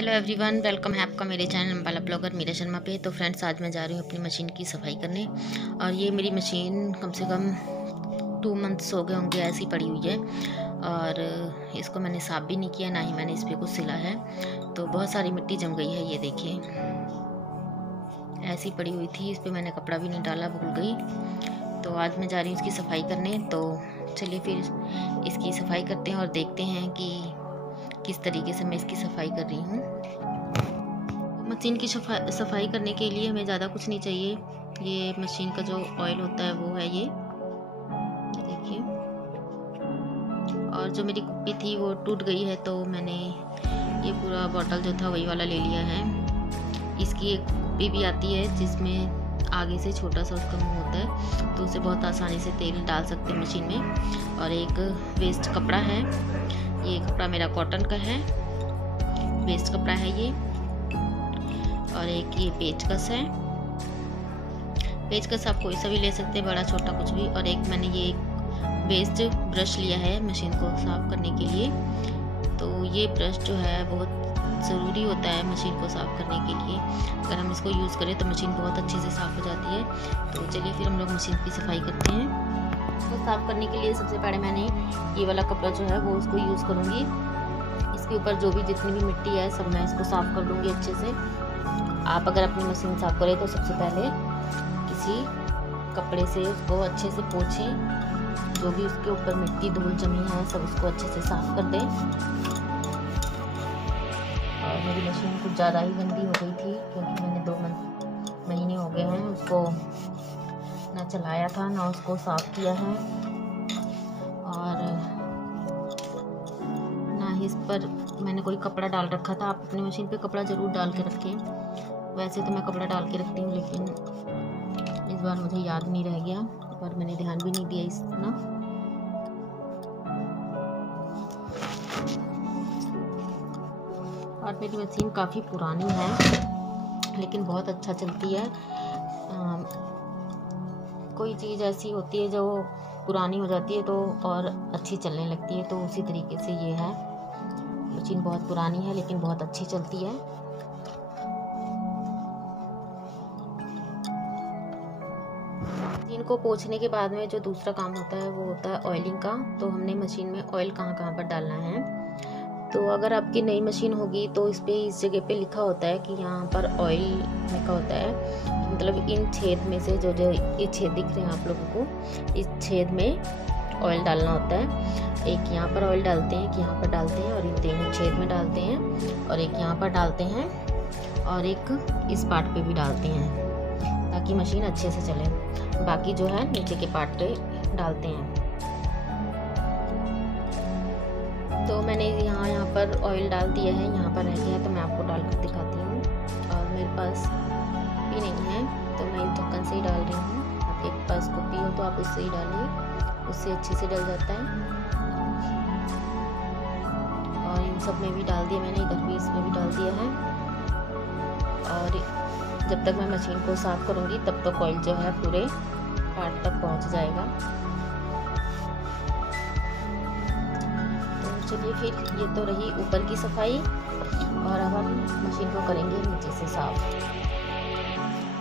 Hello everyone, welcome है आपका मेरे चैनल अम्बाला ब्लॉगर मीरा शर्मा पे। तो फ्रेंड्स, आज मैं जा रही हूँ अपनी मशीन की सफाई करने। और ये मेरी मशीन कम से कम 2 मंथ्स हो गए होंगे ऐसी पड़ी हुई है। और इसको मैंने साफ़ भी नहीं किया, ना ही मैंने इस पर कुछ सिला है। तो बहुत सारी मिट्टी जम गई है, ये देखिए ऐसी पड़ी हुई थी। इस पर मैंने कपड़ा भी नहीं डाला, भूल गई। तो आज मैं जा रही हूँ इसकी सफाई करने। तो चलिए फिर इसकी सफाई करते हैं और देखते हैं कि किस तरीके से मैं इसकी सफाई कर रही हूँ। मशीन की सफाई करने के लिए हमें ज़्यादा कुछ नहीं चाहिए। ये मशीन का जो ऑयल होता है वो है ये देखिए। और जो मेरी कुप्पी थी वो टूट गई है, तो मैंने ये पूरा बॉटल जो था वही वाला ले लिया है। इसकी एक कुप्पी भी आती है जिसमें आगे से छोटा सा उसका मुंह होता है, तो उसे बहुत आसानी से तेल डाल सकते हैं मशीन में। और एक वेस्ट कपड़ा है, ये कपड़ा मेरा कॉटन का है, वेस्ट कपड़ा है ये। और एक ये पेचकस है, पेचकस आप कोई सा भी ले सकते हैं, बड़ा छोटा कुछ भी। और एक मैंने ये वेस्ट ब्रश लिया है मशीन को साफ़ करने के लिए। तो ये ब्रश जो है बहुत ज़रूरी होता है मशीन को साफ़ करने के लिए। अगर हम इसको यूज़ करें तो मशीन बहुत अच्छे से साफ़ हो जाती है। तो चलिए फिर हम लोग मशीन की सफाई करते हैं। तो साफ़ करने के लिए सबसे पहले मैंने ये वाला कपड़ा जो है वो उसको यूज़ करूँगी। इसके ऊपर जो भी जितनी भी मिट्टी है सब मैं इसको साफ़ कर लूँगी अच्छे से। आप अगर अपनी मशीन साफ़ करें तो सबसे पहले किसी कपड़े से उसको अच्छे से पोंछें। जो भी उसके ऊपर मिट्टी धूल जमी है सब उसको अच्छे से साफ़ कर दें। और मेरी मशीन कुछ ज़्यादा ही गंदी हो गई थी, क्योंकि मैंने 2 महीने हो गए हैं उसको ना चलाया था ना उसको साफ़ किया है। और ना ही इस पर मैंने कोई कपड़ा डाल रखा था। आप अपनी मशीन पे कपड़ा ज़रूर डाल के रखें। वैसे तो मैं कपड़ा डाल के रखती हूँ, लेकिन इस बार मुझे याद नहीं रह गया और मैंने ध्यान भी नहीं दिया इस ना। और मेरी मशीन काफ़ी पुरानी है, लेकिन बहुत अच्छा चलती है। कोई चीज़ ऐसी होती है जो पुरानी हो जाती है तो और अच्छी चलने लगती है, तो उसी तरीके से ये है। मशीन बहुत पुरानी है लेकिन बहुत अच्छी चलती है। मशीन को पोंछने के बाद में जो दूसरा काम होता है वो होता है ऑयलिंग का। तो हमने मशीन में ऑयल कहाँ कहाँ पर डालना है। तो अगर आपकी नई मशीन होगी तो इस जगह पे लिखा होता है कि यहाँ पर ऑयल लिखा होता है। मतलब इन छेद में से जो ये छेद दिख रहे हैं आप लोगों को, इस छेद में ऑयल डालना होता है। एक यहाँ पर ऑयल डालते हैं, एक यहाँ पर डालते हैं और इन तीनों छेद में डालते हैं। और एक यहाँ पर डालते हैं और एक इस पार्ट पे भी डालते हैं, ताकि मशीन अच्छे से चले। बाकी जो है नीचे के पार्ट पे डालते हैं। तो मैंने यहाँ पर ऑयल डाल दिया है, यहाँ पर रह गया है तो मैं आपको डाल कर दिखाती हूँ। और मेरे पास भी नहीं है तो मैं इन ढक्कन से ही डाल रही हूँ। आपके पास कुप्पी हो तो आप उससे ही डालिए, उससे अच्छे से डल जाता है। और इन सब में भी डाल दिया मैंने, इधर भी इसमें भी डाल दिया है। और जब तक मैं मशीन को साफ़ करूँगी तब तक ऑयल जो है पूरे पार्ट तक पहुँच जाएगा। चलिए फिर ये तो रही ऊपर की सफाई, और अब हम मशीन को करेंगे नीचे से साफ।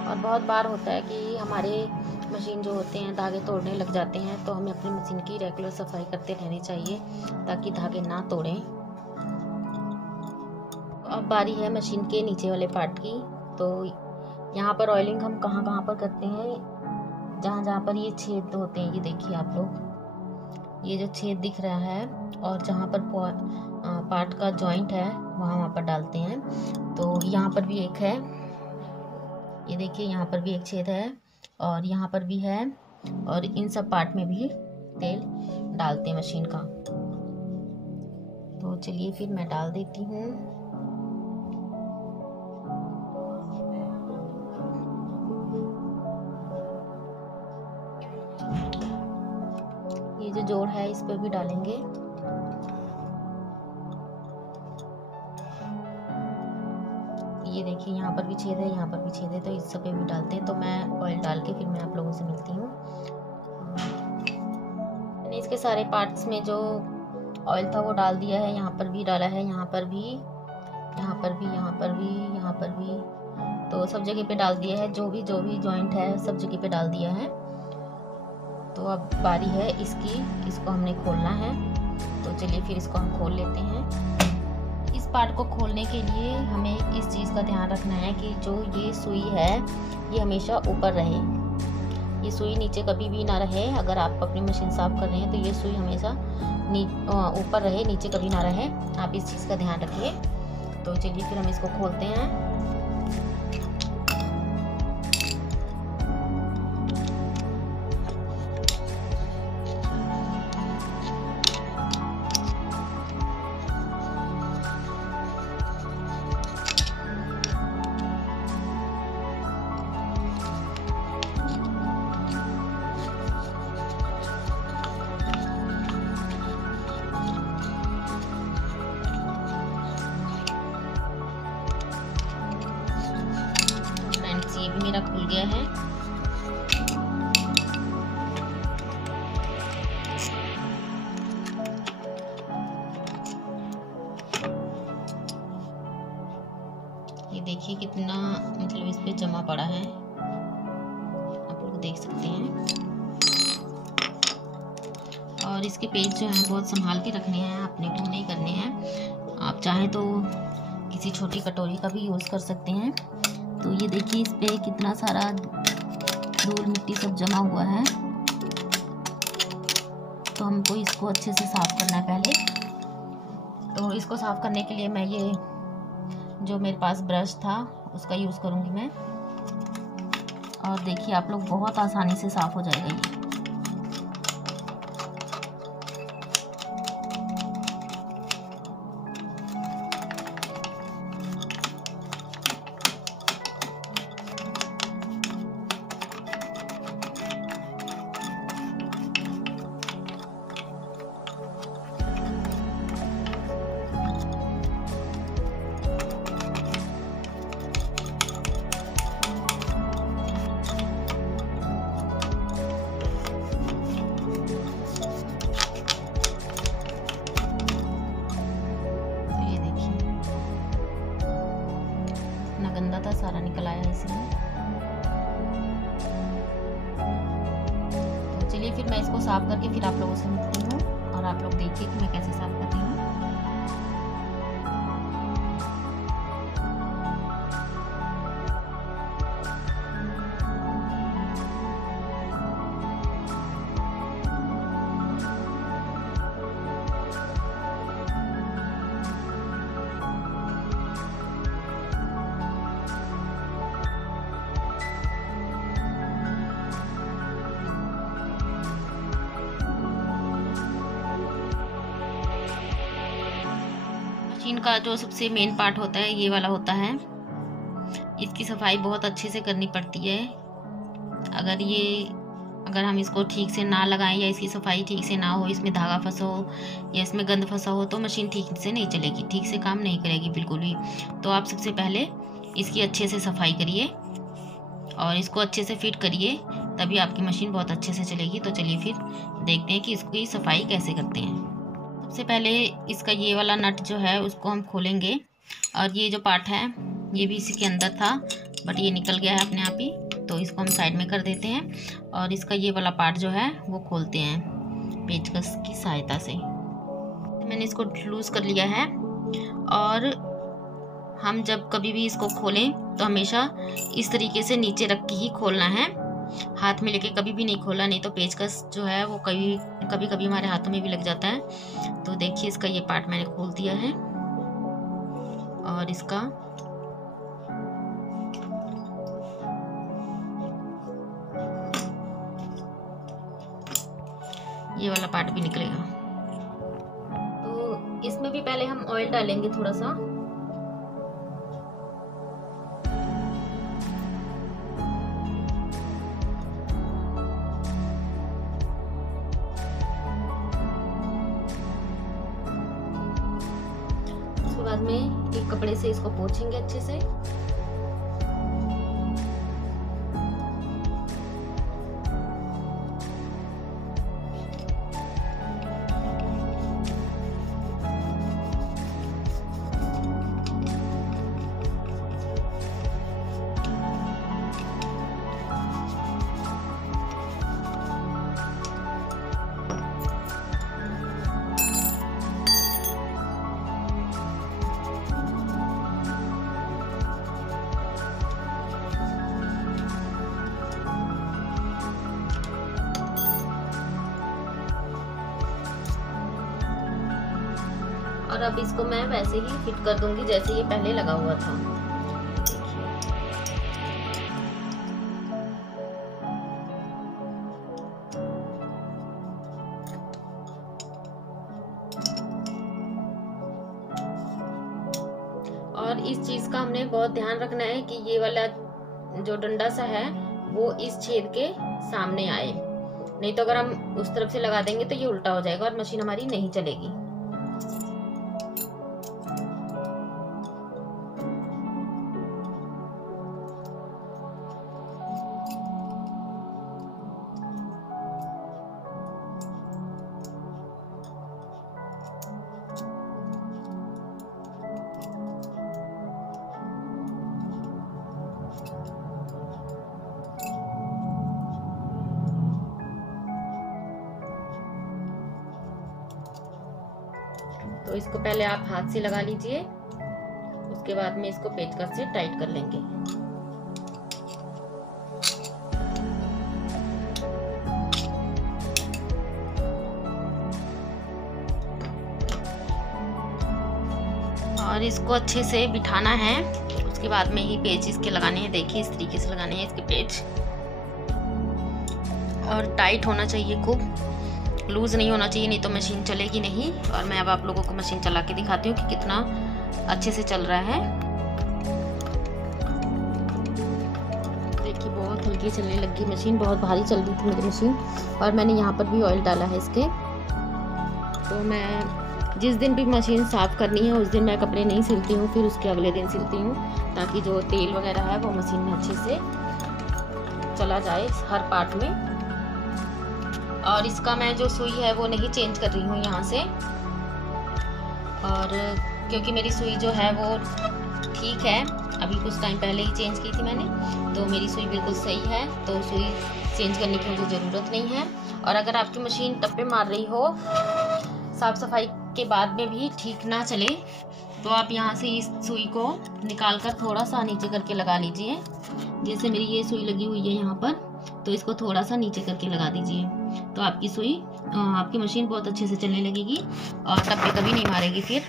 और बहुत बार होता है कि हमारे मशीन जो होते हैं धागे तोड़ने लग जाते हैं, तो हमें अपनी मशीन की रेगुलर सफाई करते रहनी चाहिए ताकि धागे ना तोड़ें। अब बारी है मशीन के नीचे वाले पार्ट की। तो यहाँ पर ऑयलिंग हम कहाँ कहाँ पर करते हैं, जहाँ जहाँ पर ये छेद होते हैं, ये देखिए आप लोग, ये जो छेद दिख रहा है और जहाँ पर पार्ट का जॉइंट है वहाँ पर डालते हैं। तो यहाँ पर भी एक है, ये देखिए यहाँ पर भी एक छेद है और यहाँ पर भी है। और इन सब पार्ट में भी तेल डालते हैं मशीन का। तो चलिए फिर मैं डाल देती हूँ। ये जो जोड़ है इस पे भी डालेंगे। ये देखिए यहाँ पर भी छेद है, यहाँ पर भी छेद है, तो इस सब पे भी डालते हैं। तो मैं ऑयल डाल के फिर मैं आप लोगों से मिलती हूँ। मैंने इसके सारे पार्ट्स में जो ऑयल था वो डाल दिया है, यहाँ पर भी डाला है, यहाँ पर भी, यहाँ पर भी, यहाँ पर भी, यहाँ पर भी, तो सब जगह पे डाल दिया है। जो भी जॉइंट है सब जगह पे डाल दिया है। तो अब बारी है इसकी, इसको हमने खोलना है। तो चलिए फिर इसको हम खोल लेते हैं। इस पार्ट को खोलने के लिए हमें इस चीज़ का ध्यान रखना है कि जो ये सुई है ये हमेशा ऊपर रहे, ये सुई नीचे कभी भी ना रहे। अगर आप अपनी मशीन साफ कर रहे हैं तो ये सुई हमेशा ऊपर रहे, नीचे कभी ना रहे। आप इस चीज़ का ध्यान रखिए। तो चलिए फिर हम इसको खोलते हैं। ये भी मेरा खुल गया है। ये देखिए कितना मतलब इस पे जमा पड़ा है, आप लोग देख सकते हैं। और इसके पेज जो हैं बहुत संभाल के रखने हैं, अपने को नहीं करने हैं। आप चाहें तो किसी छोटी कटोरी का भी यूज़ कर सकते हैं। तो ये देखिए इस पे कितना सारा धूल मिट्टी सब जमा हुआ है। तो हमको इसको अच्छे से साफ़ करना है पहले। तो इसको साफ़ करने के लिए मैं ये जो मेरे पास ब्रश था उसका यूज़ करूँगी मैं। और देखिए आप लोग बहुत आसानी से साफ़ हो जाएगा ये। गंदा था सारा निकल आया है इसमें। तो चलिए फिर मैं इसको साफ करके फिर आप लोगों से मिलती हूँ और आप लोग देखिए कि मैं कैसे साफ करती हूँ। मशीन का जो सबसे मेन पार्ट होता है ये वाला होता है। इसकी सफाई बहुत अच्छे से करनी पड़ती है। अगर हम इसको ठीक से ना लगाएं या इसकी सफाई ठीक से ना हो, इसमें धागा फंसा हो या इसमें गंद फंसा हो, तो मशीन ठीक से नहीं चलेगी, ठीक से काम नहीं करेगी बिल्कुल भी। तो आप सबसे पहले इसकी अच्छे से सफाई करिए और इसको अच्छे से फिट करिए, तभी आपकी मशीन बहुत अच्छे से चलेगी। तो चलिए फिर देखते हैं कि इसकी सफाई कैसे करते हैं। सबसे पहले इसका ये वाला नट जो है उसको हम खोलेंगे। और ये जो पार्ट है ये भी इसी के अंदर था, बट ये निकल गया है अपने आप ही। तो इसको हम साइड में कर देते हैं और इसका ये वाला पार्ट जो है वो खोलते हैं पेचकस की सहायता से। मैंने इसको लूज़ कर लिया है। और हम जब कभी भी इसको खोलें तो हमेशा इस तरीके से नीचे रख के ही खोलना है, हाथ में लेके कभी भी नहीं खोला, नहीं तो पेचकस जो है वो कभी कभी हमारे हाथों में भी लग जाता है। तो देखिए इसका ये पार्ट मैंने खोल दिया है और इसका ये वाला पार्ट भी निकलेगा। तो इसमें भी पहले हम ऑयल डालेंगे थोड़ा सा। उसके बाद में एक कपड़े से इसको पोंछेंगे अच्छे से। और अब इसको मैं वैसे ही फिट कर दूंगी जैसे ये पहले लगा हुआ था। और इस चीज का हमने बहुत ध्यान रखना है कि ये वाला जो डंडा सा है वो इस छेद के सामने आए, नहीं तो अगर हम उस तरफ से लगा देंगे तो ये उल्टा हो जाएगा और मशीन हमारी नहीं चलेगी। तो इसको पहले आप हाथ से लगा लीजिए, उसके बाद में इसको पेचकस से टाइट कर लेंगे। और इसको अच्छे से बिठाना है, उसके बाद में ही पेच इसके लगाने हैं। देखिए इस तरीके से लगाने हैं इसके पेच, और टाइट होना चाहिए, खूब लूज नहीं होना चाहिए, नहीं तो मशीन चलेगी नहीं। और मैं अब आप लोगों को मशीन चला के दिखाती हूँ कि कितना अच्छे से चल रहा है। देखिए बहुत हल्की चलने लगी मशीन, बहुत भारी चल रही थी मेरी मशीन। और मैंने यहाँ पर भी ऑयल डाला है इसके। तो मैं जिस दिन भी मशीन साफ़ करनी है उस दिन मैं कपड़े नहीं सिलती हूँ, फिर उसके अगले दिन सिलती हूँ, ताकि जो तेल वगैरह है वो मशीन में अच्छे से चला जाए हर पार्ट में। और इसका मैं जो सुई है वो नहीं चेंज कर रही हूँ यहाँ से, और क्योंकि मेरी सुई जो है वो ठीक है, अभी कुछ टाइम पहले ही चेंज की थी मैंने, तो मेरी सुई बिल्कुल सही है, तो सुई चेंज करने की मुझे ज़रूरत नहीं है। और अगर आपकी मशीन टप्पे मार रही हो, साफ़ सफाई के बाद में भी ठीक ना चले, तो आप यहाँ से इस सुई को निकाल कर थोड़ा सा नीचे करके लगा लीजिए। जैसे मेरी ये सुई लगी हुई है यहाँ पर, तो इसको थोड़ा सा नीचे करके लगा दीजिए, तो आपकी सुई आपकी मशीन बहुत अच्छे से चलने लगेगी और टप्पे कभी नहीं मारेगी फिर।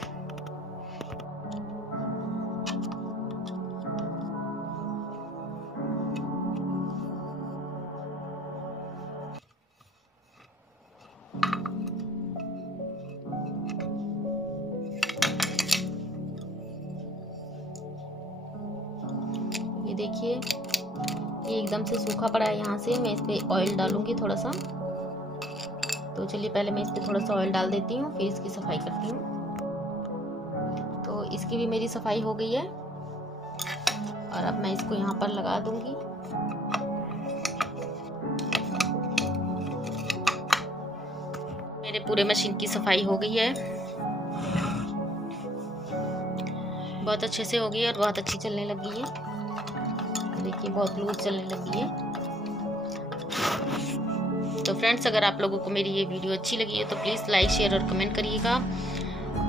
ये देखिए ये एकदम से सूखा पड़ा है। यहाँ से मैं इस पे ऑयल डालूंगी थोड़ा सा। तो चलिए पहले मैं इस पे थोड़ा सा ऑयल डाल देती हूँ, फिर इसकी सफाई करती हूँ। तो इसकी भी मेरी सफाई हो गई है, और अब मैं इसको यहाँ पर लगा दूंगी। मेरे पूरे मशीन की सफाई हो गई है, बहुत अच्छे से हो गई है और बहुत अच्छी चलने लगी है। देखिए बहुत लूज चलने लगी है। तो फ्रेंड्स, अगर आप लोगों को मेरी ये वीडियो अच्छी लगी है तो प्लीज़ लाइक शेयर और कमेंट करिएगा।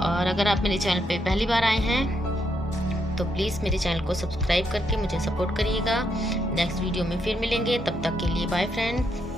और अगर आप मेरे चैनल पे पहली बार आए हैं तो प्लीज़ मेरे चैनल को सब्सक्राइब करके मुझे सपोर्ट करिएगा। नेक्स्ट वीडियो में फिर मिलेंगे, तब तक के लिए बाय फ्रेंड्स।